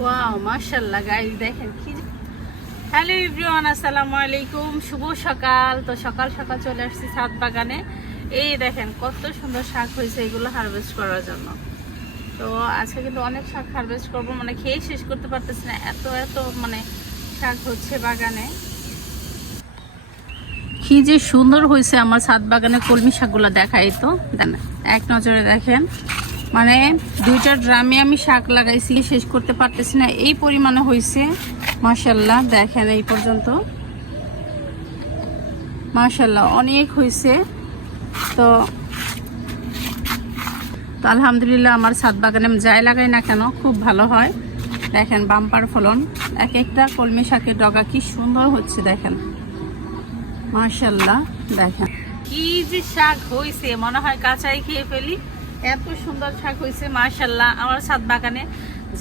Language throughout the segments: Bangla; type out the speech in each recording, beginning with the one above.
ওয়াও মাশাআল্লাহ গাইস দেখেন কি। হ্যালো এভরিওয়ান, আসসালামু আলাইকুম, শুভ সকাল। তো সকাল সকাল চলে আসছি ছাদ বাগানে। এই দেখেন কত সুন্দর শাক হয়েছে, এগুলো হারভেস্ট করার জন্য। তো আজকে কিন্তু অনেক শাক হারভেস্ট করব, মানে খেয়ে শেষ করতে পারতেছি না, এত এত মানে শাক হচ্ছে বাগানে। কি যে সুন্দর হয়েছে আমার ছাদ বাগানে কলমি শাকগুলো, দেখাই তো এক নজরে দেখেন। মানে দুইটা ড্রামে আমি শাক লাগাইছি, শেষ করতে পারতেছি না, এই পরিমাণে হয়েছে। মাশাআল্লাহ দেখেন এই পর্যন্ত, মাশাআল্লাহ অনেক হয়েছে। তো তো আলহামদুলিল্লাহ আমার ছাদ বাগানে যাই লাগাই না কেন খুব ভালো হয়। দেখেন বাম্পার ফলন, এক একটা কলমি শাকের ডগা কি সুন্দর হচ্ছে দেখেন, মাশাআল্লাহ। দেখেন কি যে শাক হয়েছে, মনে হয় কাঁচাই খেয়ে ফেলি, এত সুন্দর শাক হয়েছে মাশাআল্লাহ। আমার ছাদ বাগানে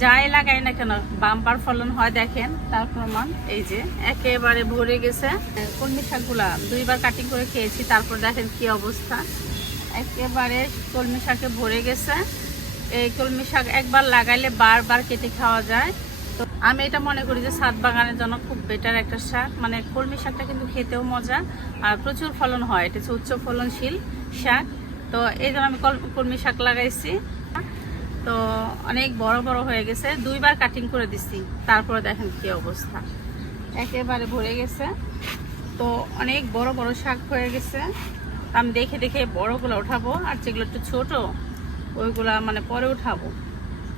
যাই লাগাই না কেন বাম্পার ফলন হয়, দেখেন তার প্রমাণ এই যে একেবারে ভরে গেছে। কলমি শাকগুলা দুইবার কাটিং করে খেয়েছি, তারপর দেখেন কি অবস্থা, একেবারে কলমি শাকে ভরে গেছে। এই কলমি শাক একবার লাগাইলে বারবার কেটে খাওয়া যায়। তো আমি এটা মনে করি যে ছাদ বাগানের জন্য খুব বেটার একটা শাক। মানে কলমি শাকটা কিন্তু খেতেও মজা আর প্রচুর ফলন হয়, এটা হচ্ছে উচ্চ ফলনশীল শাক। তো এই জন্য আমি কলমি শাক লাগাইছি। তো অনেক বড় বড় হয়ে গেছে, দুইবার কাটিং করে দিছি, তারপরে দেখেন কি অবস্থা, একেবারে ভরে গেছে। তো অনেক বড় বড় শাক হয়ে গেছে। আমি দেখে দেখে বড়গুলো উঠাবো, আর যেগুলো একটু ছোট ওইগুলা মানে পরে উঠাবো,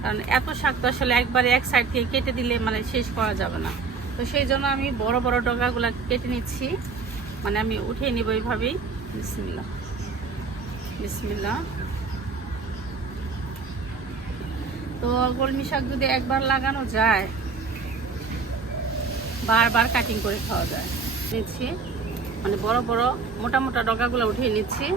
কারণ এত শাক তো আসলে একবারে এক সাইড থেকে কেটে দিলে মানে শেষ করা যাবে না। তো সেই জন্য আমি বড় বড় ডগাগুলো কেটে নিচ্ছি, মানে আমি উঠিয়ে নিব এইভাবেই। বিসমিল্লাহ বিসমিল্লাহ। তো কলমি শাক যদি একবার লাগানো যায় বারবার কাটিং করে খাওয়া যায়। নিচ্ছি মানে বড় বড় মোটা মোটা ডগাগুলো উঠিয়ে নিচ্ছি।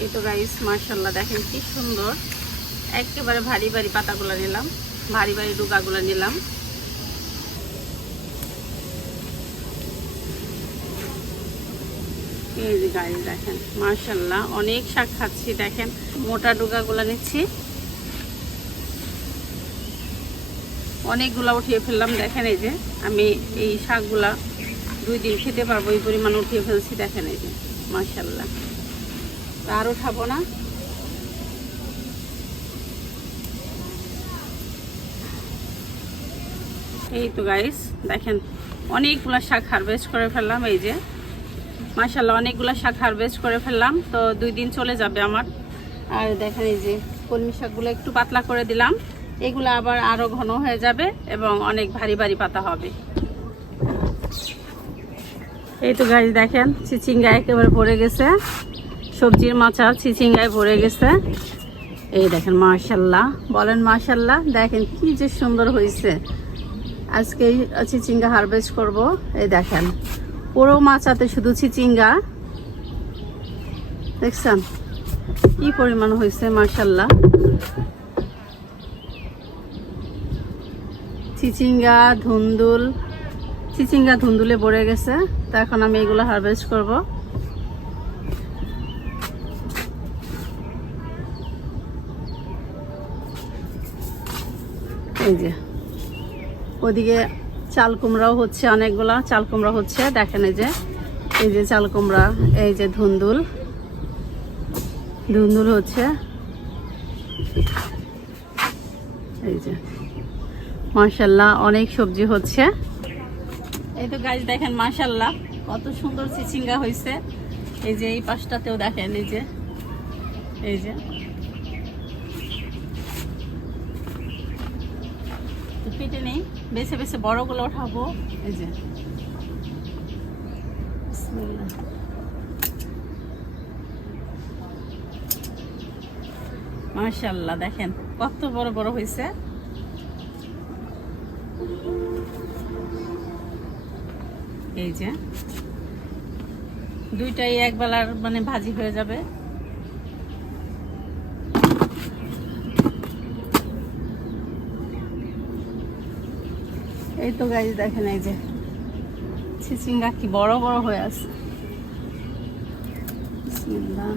এই তো গাইস মাশাআল্লাহ দেখেন কি সুন্দর, একেবারে ভারী ভারী পাতাগুলো নিলাম, ভারী ভারী ডগাগুলো নিলাম। এই যে গাইস দেখেন মাশাআল্লাহ অনেক শাক খাচ্ছি, দেখেন মোটা ডগাগুলো নিচ্ছি, অনেকগুলা উঠিয়ে ফেললাম। দেখেন এই যে আমি এই শাকগুলা 2 দিন খেতে পারবো এই পরিমাণ উঠিয়ে ফেলছি, দেখেন এই যে মাশাআল্লাহ। আর উঠাবো না। এই তো গাইস দেখেন অনেকগুলা শাক হারভেস্ট করে ফেললাম, এই যে মাশাআল্লাহ অনেকগুলা শাক হারভেস্ট করে ফেললাম। তো 2 দিন চলে যাবে আমার। আর দেখেন এই যে কলমি শাকগুলো একটু পাতলা করে দিলাম, এগুলো আবার আরো ঘন হয়ে যাবে এবং অনেক ভারী ভারী পাতা হবে। এই তো গাইস দেখেন চিচিঙ্গা একেবারে ভরে গেছে, সবজির মাচা চিচিঙ্গায় ভরে গেছে। এই দেখেন মাশাআল্লাহ, বলেন মাশাআল্লাহ। দেখেন কি যে সুন্দর হয়েছে। আজকে চিচিঙ্গা হারভেস্ট করব। এই দেখেন পুরো মাচাতে শুধু চিচিঙ্গা, দেখছেন কি পরিমাণ হয়েছে মাশাআল্লাহ। চিচিঙ্গা ধুন্দুলে ভরে গেছে। তো এখন আমি এগুলো হারভেস্ট করব। এই যে ওদিকে চাল কুমড়াও হচ্ছে, অনেকগুলা চাল কুমড়া হচ্ছে, দেখেন এই যে চাল কুমড়া, এই যে ধুন্দুল হচ্ছে, এই যে মাশাআল্লাহ অনেক সবজি হচ্ছে। এই তো গাছ দেখেন মাশাআল্লাহ কত সুন্দর চিচিঙ্গা হয়েছে। এই যে এই পাশটাতেও দেখেন, এই যে কেটে নেই, বেছে বেছে বড়গুলো উঠাবো। এই যে মাশাআল্লাহ দেখেন কত বড় বড় হয়েছে। এই যে দুইটাই একবেলার মানে ভাজি হয়ে যাবে। এই তো গাইস দেখেন এই যে চিচিঙ্গা কি বড় বড় হয়ে আছে। বিসমিল্লাহ।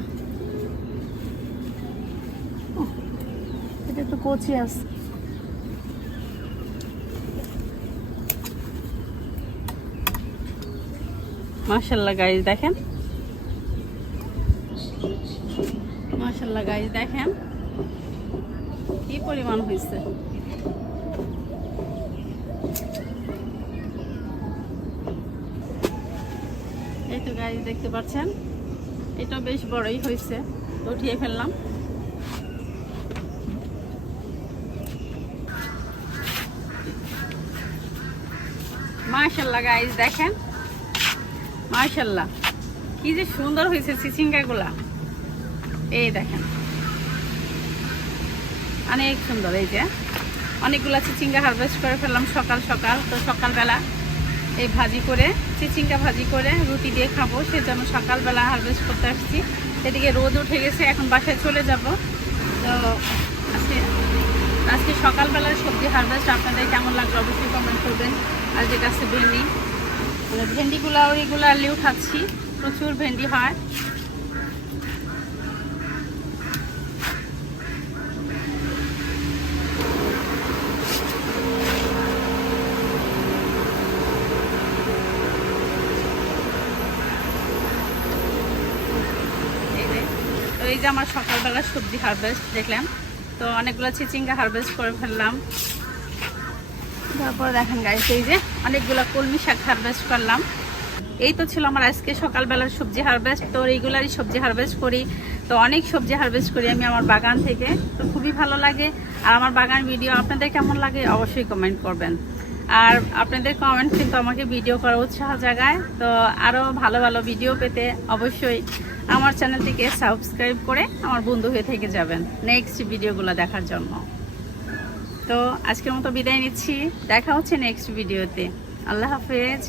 এটা একটু কচি আছে। মাশাআল্লাহ গাইস দেখেন, মাশাআল্লাহ গাইস দেখেন কি পরিমাণ হয়েছে। এই তো গাইস দেখতে পাচ্ছেন, এটা বেশ বড়ই হয়েছে, তো উঠিয়ে ফেললাম। মাশাআল্লাহ গাইস দেখেন, মাশাআল্লাহ কি যে সুন্দর হয়েছে চিচিঙ্গা গুলা। এই দেখেন অনেক সুন্দর। এই যে অনেকগুলা চিচিঙ্গা হারভেস্ট করে ফেললাম সকাল সকাল। তো সকালবেলা এই ভাজি করে, চিচিঙ্গা ভাজি করে রুটি দিয়ে খাবো, সেজন্য সকালবেলা হারভেস্ট করতে আসছি। এদিকে রোদ উঠে গেছে, এখন বাসায় চলে যাব। তো আজকে সকালবেলার সবজি হারভেস্ট আপনাদের কেমন লাগলো অবশ্যই কমেন্ট করবেন। আর যেটা আছে ভেন্ডি, মানে ভেন্ডিগুলো রেগুলারলি উঠাচ্ছি, প্রচুর ভেন্ডি হয়। এই যে আমার সকালবেলা সবজি হারভেস্ট দেখলাম, তো অনেকগুলো চিচিঙ্গা হারভেস্ট করে ফেললাম। তারপর দেখেন গাইস এই যে অনেকগুলো কলমি শাক হারভেস্ট করলাম। এই তো ছিল আমার আজকে সকালবেলার সবজি হারভেস্ট। তো রেগুলারই সবজি হারভেস্ট করি, তো অনেক সবজি হারভেস্ট করি আমি আমার বাগান থেকে, তো খুবই ভালো লাগে। আর আমার বাগান ভিডিও আপনাদের কেমন লাগে অবশ্যই কমেন্ট করবেন। আর আপনাদের কমেন্ট কিন্তু আমাকে ভিডিও করার উৎসাহ জাগায়। তো আরও ভালো ভালো ভিডিও পেতে অবশ্যই আমার চ্যানেলটিকে সাবস্ক্রাইব করে আমার বন্ধু হয়ে থেকে যাবেন নেক্সট ভিডিওগুলো দেখার জন্য। তো আজকের মতো বিদায় নিচ্ছি, দেখা হচ্ছে নেক্সট ভিডিওতে। আল্লাহ হাফেজ।